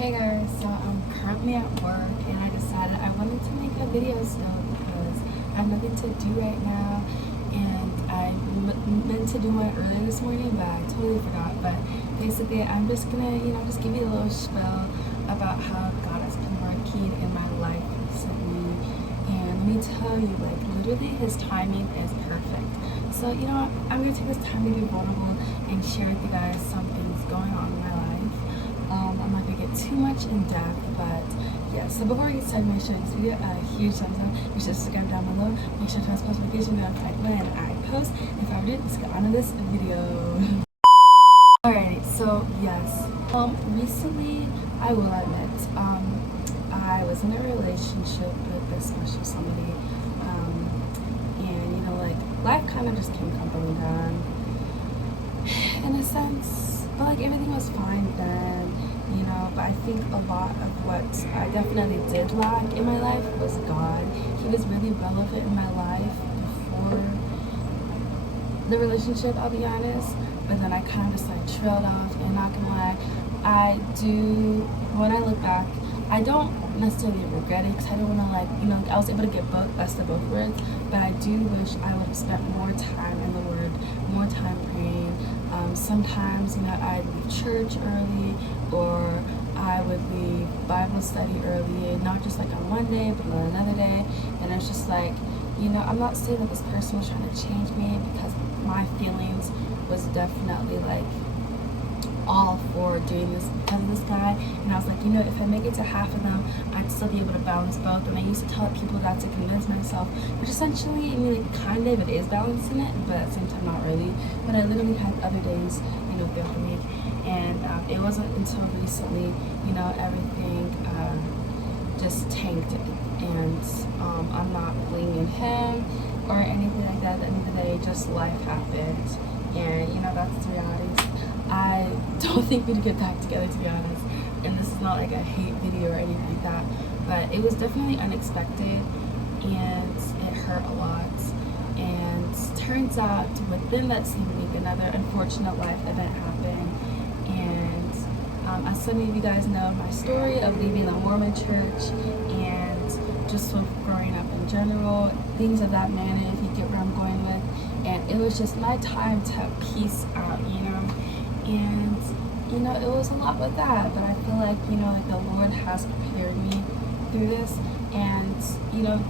Hey guys, so I'm currently at work and I decided I wanted to make a video still because I have nothing to do right now, and I meant to do one earlier this morning but I totally forgot. But basically I'm just gonna just give you a little spiel about how God has been working in my life recently. And let me tell you, like, literally his timing is perfect. So I'm gonna take this time to be vulnerable and share with you guys some things going on in my life. I'm not going to get too much in depth, but yeah, so before we get started, make sure you give this video a huge thumbs up. Make sure to subscribe down below. Make sure to turn on post notifications to be notified when I post. And if I do, let's get on to this video. Alright, so yes, recently, I will admit, I was in a relationship with this special somebody, and like, life kind of just came crumbling down, in a sense, but like everything was fine then, but I think a lot of what I definitely did lack in my life was God. He was really relevant in my life before the relationship, I'll be honest, but then I kind of just like trailed off. And not gonna lie, when I look back, I don't necessarily regret it because I don't want to, like, I was able to get best of both worlds, but I do wish I would have spent more time in the Word, more time praying. Sometimes, I'd leave church early, or I would leave Bible study early, not just like on one day, but on another day. And it's just like, I'm not saying that this person was trying to change me, because my feelings was definitely like all for doing this because of this guy. And I was like, if I make it to half of them, I'd still be able to balance both. And I used to tell people that to convince myself, which essentially, kind of, it is balancing it, but at the same time not really. But I literally had other days, throughout the week. And it wasn't until recently, everything just tanked. And I'm not blaming him or anything like that. At the end of the day, just life happened. And that's the reality. I don't think we'd get back together, to be honest. And this is not like a hate video or anything like that, but it was definitely unexpected and it hurt a lot. And turns out within that same week, another unfortunate life event happened. And as some of you guys know, my story of leaving the Mormon church and just sort of growing up in general, things of that manner, if you get where I'm going with. And it was just my time to peace out, and it was a lot with that, but I feel like like the Lord has prepared me through this. And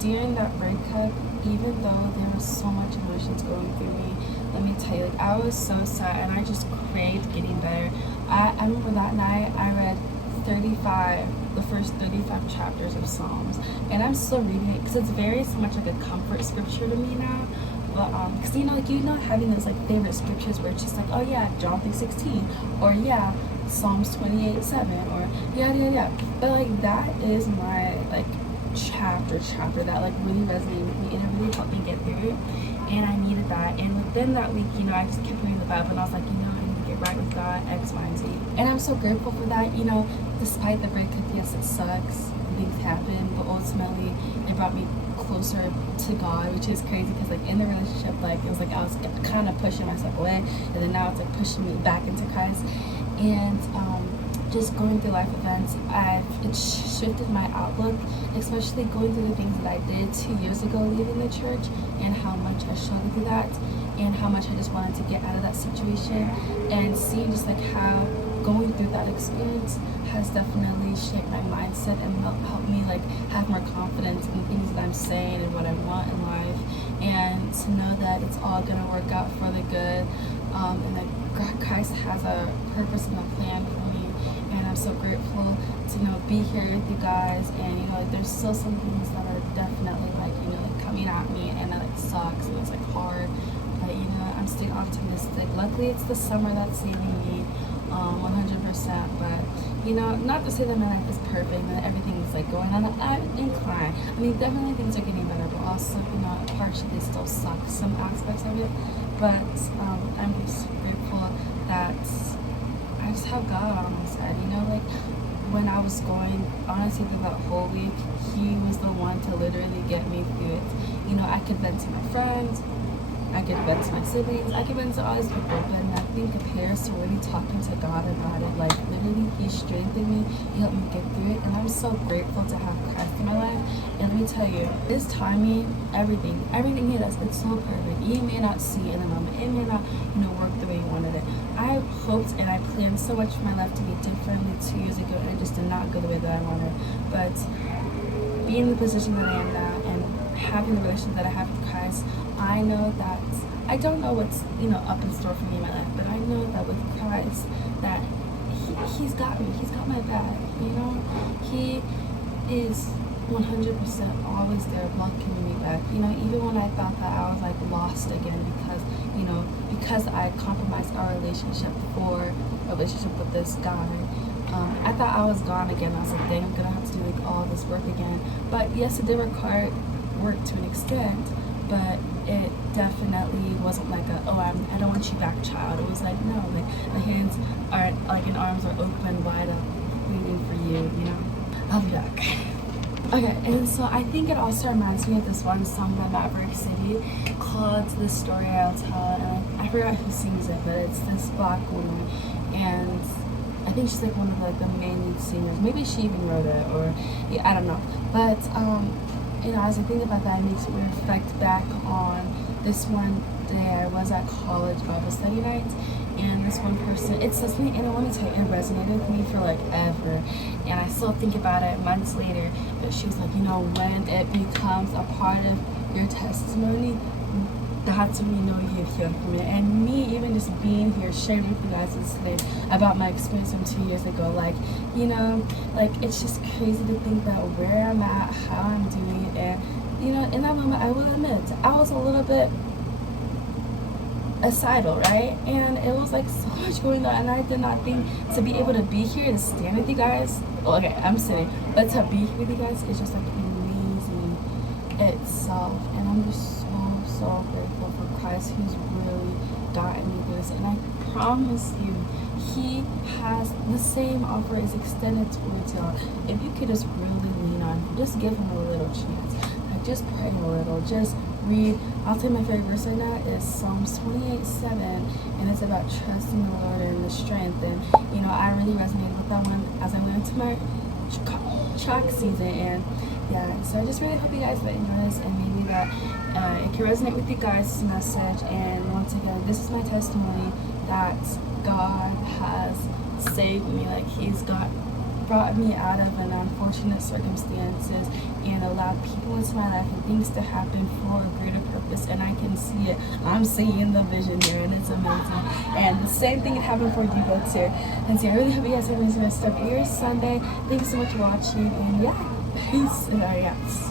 during that breakup, even though there was so much emotions going through me, let me tell you, like, I was so sad and I just craved getting better. I remember that night I read the first 35 chapters of Psalms, and I'm still reading it because it's very so much like a comfort scripture to me now. But because having those like favorite scriptures where it's just like, oh yeah, John 3:16, or yeah, Psalms 28:7, or yeah. But like that is my like chapter that like really resonated with me, and it really helped me get through it. And I needed that. And within that week, I just kept reading the Bible, and I was like, I need to get right with God, X, Y, and Z. And I'm so grateful for that. Despite the breakup, yes, it sucks, things happen, but ultimately it brought me closer to God, which is crazy because like in the relationship, like it was like I was kind of pushing myself away, and then now it's like pushing me back into Christ. And just going through life events, it shifted my outlook, especially going through the things that I did 2 years ago leaving the church, and how much I struggled through that, and how much I just wanted to get out of that situation. And seeing just like how going through that experience has definitely shaped my mindset and helped me like have more confidence in things that I'm saying and what I want in life, and to know that it's all gonna work out for the good, and that Christ has a purpose and a plan for me. And I'm so grateful to be here with you guys. And like, there's still some things that are definitely like like coming at me, and it like sucks and it's like hard, but I'm still optimistic. Luckily it's the summer that's saving me 100%. But not to say that my life is perfect and that everything is like going on an incline. Definitely things are getting better, but also partially they still suck, some aspects of it. But I'm just grateful that I just have God on my side. Like when I was going, honestly, through that whole week, He was the one to literally get me through it. I could vent to my friends, I could vent to my siblings, I could vent to all these people, but nothing compares to really talking to God about it. Like, literally, He strengthened me, He helped me get through it, and I'm so grateful to have Christ in my life. And let me tell you, His timing, everything He does, it's so perfect. You may not see it in the moment, it may not, work the way you wanted it. I hoped and I planned so much for my life to be differently 2 years ago, and it just did not go the way that I wanted. But being in the position that I am now and having the relationship that I have with Christ, I know that I don't know what's up in store for me in my life, but I know that with Christ that He's got me. He's got my back. He is 100% always there, welcoming me back. Even when I thought that I was like lost again because I compromised our relationship for a relationship with this guy. I thought I was gone again. I was like, dang, I'm gonna have to do like all this work again. But yes, it did require work to an extent, but it definitely wasn't like I don't want you back, child. It was like, no, like the hands are like and arms are open wide up, waiting for you. I'll be back. Okay, and so I think it also reminds me of this one song by Maverick City called "The Story I'll Tell," and I forgot who sings it, but it's this black woman, and I think she's like one of like the main lead singers. Maybe she even wrote it, or I don't know. But as I think about that, it makes me reflect back on this one day I was at college Bible study night, and this one person, it says me, and let me tell you, it resonated with me for like ever, and I still think about it months later. But she was like, when it becomes a part of your testimony, that's when you know you've healed from it. And me even just being here sharing with you guys today about my experience from 2 years ago, like it's just crazy to think that where I'm at, how I'm doing, and in that moment I will admit I was a little bit suicidal, right? And it was like so much going on, and I did not think to be able to be here to stand with you guys. Well, okay, I'm sitting, but to be here with you guys is just like amazing itself, and I'm just so grateful for Christ, who's really gotten me through this. And I promise you, He has the same offer is extended towards y'all. If you could just really lean on Him, just give Him a little chance. Like, just pray a little, just read. I'll tell you my favorite verse right now is Psalms 28:7, and it's about trusting the Lord and the strength. And I really resonated with that one as I went into my track season. And yeah, so I just really hope you guys that enjoy this, and maybe that it can resonate with you guys' message. And once again, this is my testimony that God has saved me. Like, He's brought me out of an unfortunate circumstances and allowed people into my life and things to happen for a greater purpose, and I can see it. I'm seeing the vision here, and it's amazing. And the same thing happened for you both too. And so I really hope you guys have an amazing rest of your Sunday. Thank you so much for watching, and yeah, peace and yes.